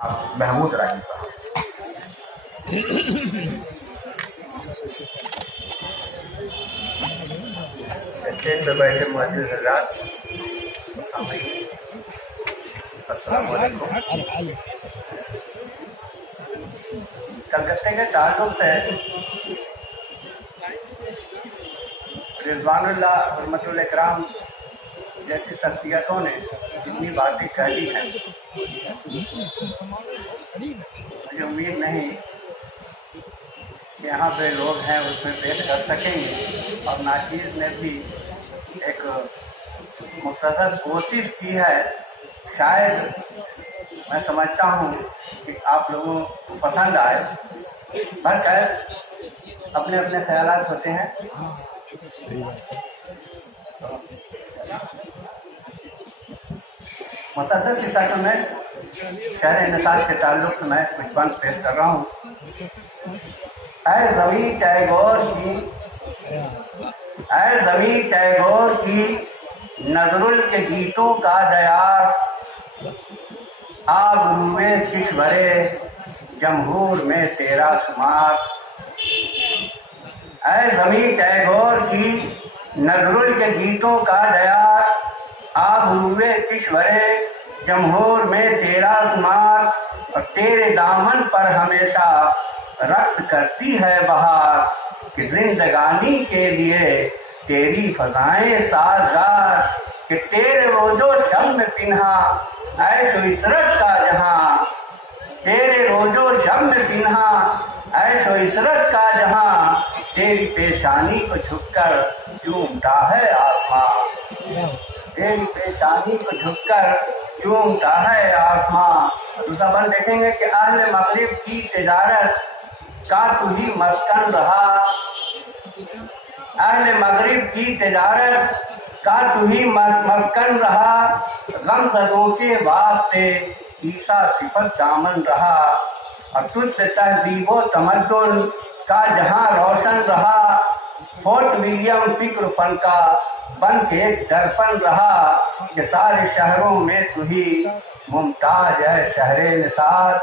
महमूद राही साहब स्टेज पे बैठे मौजूद हज़रात, अस्सलाम वालेकुम। कलकत्ते के ताल्लुक से रिजवानुल्लाह हुर्मतुल इकराम जैसी शख्सियतों ने जितनी बातें कह दी हैं, मुझे उम्मीद नहीं कि यहाँ पे लोग हैं उसमें पेश कर सकेंगे। और नाचीज़ ने भी एक मुख्तसर कोशिश की है, शायद मैं समझता हूँ कि आप लोगों को पसंद आए। पर खैर अपने अपने ख्यालात होते हैं। मुसद्दस की शक्ल में शहर निसार के ताल्लुक से मैं कुछ बंद पेश कर रहा हूँ। ऐ ज़मीं टैगोर की नजरुल के गीतों का दयार, आबरूए किश्वरे जमहूर में तेरा शुमार। ऐ ज़मीं टैगोर की नजरुल के गीतों का दयार, आबरूए किश्वरे जमहूर में तेरा शुमार। और तेरे दामन पर हमेशा रक्स करती है बहार, कि जिंदगानी के लिए तेरी फजाएं साजगार। कि तेरे रोजो शब में पिन्हा ऐशो इशरत का जहां, तेरे रोजो शब में पिन्हा ऐशो इशरत का जहां। तेरी पेशानी को झुककर चूमता है आसमां, तेरी पेशानी को झुककर चूमता है आसमां। दूसरा बंद देखेंगे कि अहले मगरिब की तिजारत का तू ही मस्कन रहा, अहले मगरिब की तिजारत का तू ही मस्कन रहा। गमज़दों के वास्ते ईसा सिफत दामन रहा, और तुझसे तहज़ीबो तमद्दुन का जहां रोशन रहा। फोर्ट विलियम फिक्र फन का बन के दर्पण रहा, कि सारे शहरों में तू ही मुमताज है शहरे निसार।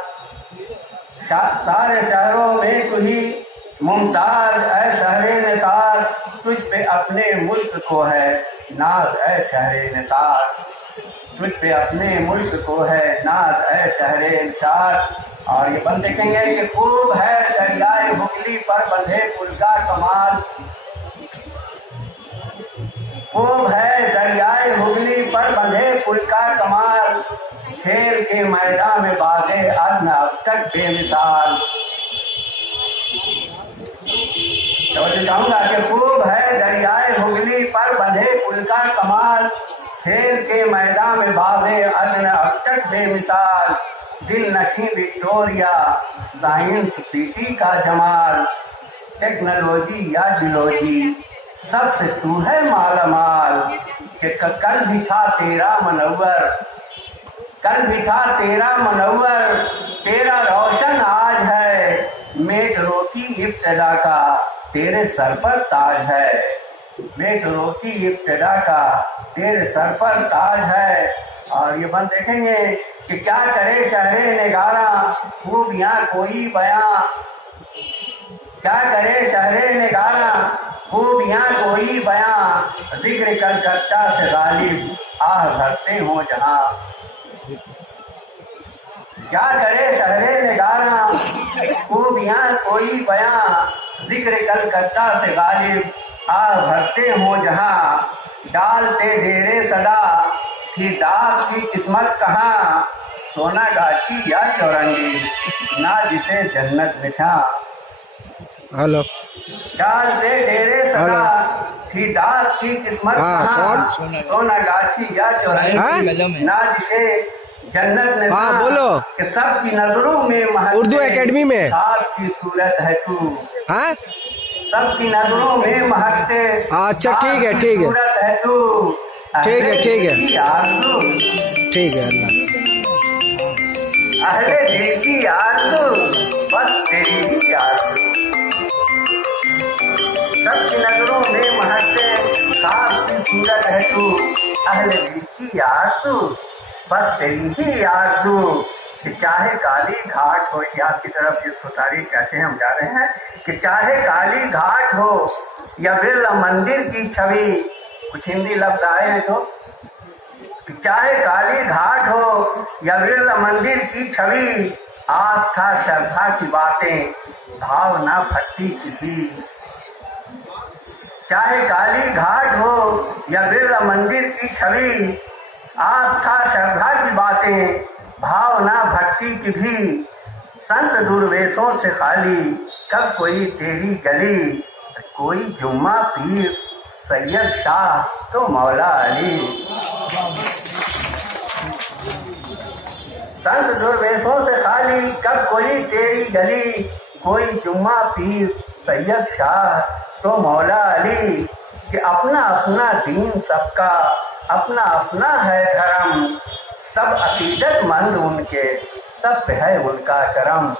सारे शहरों में तू ही मुमताज है शहरे निसार। तुझ पे अपने मुल्क को है नाज है शहरे निसार, तुझ पे अपने मुल्क को है नाज है शहरे निसार। और ये बंद देखेंगे कि खूब है दरियाए हुगली पर बंधे पुल का कमाल, खूब है दरियाए हुगली पर बंधे पुल का कमाल। खेल के मैदान में बागे अदन अब तक बेमिसाल। तो चाहूंगा कि खूब है दरियाए हुगली पर बंधे पुल का कमाल। खेल के मैदान में बागे अदन अब तक बेमिसाल। दिल नशी विक्टोरिया साइंस सिटी का जमाल। टेक्नोलॉजी या डिलॉजी सबसे तू है मालामाल। कि कल भी था तेरा मनव्वर, कल भी था तेरा मनव्वर, तेरा रोशन आज है। मेट्रो की इब्तिदा का तेरे सर पर ताज है, मेट्रो की इब्तिदा का तेरे सर पर ताज है। और ये बंद देखेंगे कि क्या करे शहरे निगारा खूबियाँ कोई बयां, क्या करे शहरे निगारा खूबियाँ कोई बयां। जिक्र कलकत्ता से गालिब आह भरते हो जहां, क्या करे शहरे निगारा खूबियाँ कोई बयां। जिक्र कलकत्ता से गालिब आह भरते हो जहां। डालते डेरे सदा थी दाग की किस्मत कहाँ, सोना गाछी या चौरंगी ना जिसे जन्नत निशा। हेलो डालते डेरे सदा थी दाग की किस्मत कहाँ, सोना गाछी या चौरंगी ना जिसे जन्नत निशा। हाँ बोलो। कि सबकी नजरों में उर्दू एकेडमी में की सूरत है तू, हाँ सबकी नजरों में महकते। अच्छा ठीक है ठीक है सूरत है तू, ठीक है ठीक है आरज़ू, ठीक है। अल्लाह अहले दिल की आरज़ू बस तेरी ही आरज़ू। सबकी नजरों में महकते खास की सूरत है तू, अहले दिल की आरज़ू बस तेरी ही आरज़ू। कि चाहे काली घाट हो, इतिहास की तरफ जिसको तारीख कहते हैं हम जा रहे हैं, कि चाहे काली घाट हो या बिरला मंदिर की छवि, कुछ हिंदी लफ्ज आए हैं तो, कि चाहे काली घाट हो या बिरला मंदिर की छवि, आस्था श्रद्धा की बातें भावना भक्ति की भी। चाहे काली घाट हो या बिरला मंदिर की छवि, आस्था श्रद्धा की बातें भावना भक्ति की भी। संत दुर्वेशों से खाली कब कोई तेरी गली, कोई जुम्मा पीर सैयद शाह तो मौला अली। संत दुर्वेशों से खाली कब कोई तेरी गली, कोई जुम्मा पीर सैयद शाह तो मौला अली। कि अपना अपना दीन सबका, अपना अपना है धर्म, सब अकीदतमंद उनके, सब पे है उनका करम।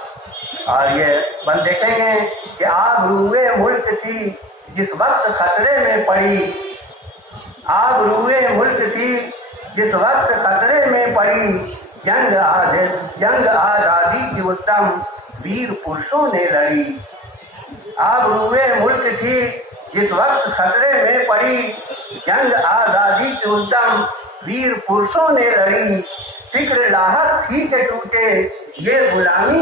और ये बन देखेंगे कि आबरूए मुल्क थी जिस वक्त खतरे में पड़ी, आबरूए मुल्क थी जिस वक्त खतरे में पड़ी, जंग आजादी की उत्तम वीर पुरुषों ने लड़ी। आबरूए मुल्क थी जिस वक्त खतरे में पड़ी, जंग आजादी की उत्तम वीर पुरुषों ने लड़ी। फिक्र लाहक थी के टूटे ये गुलामी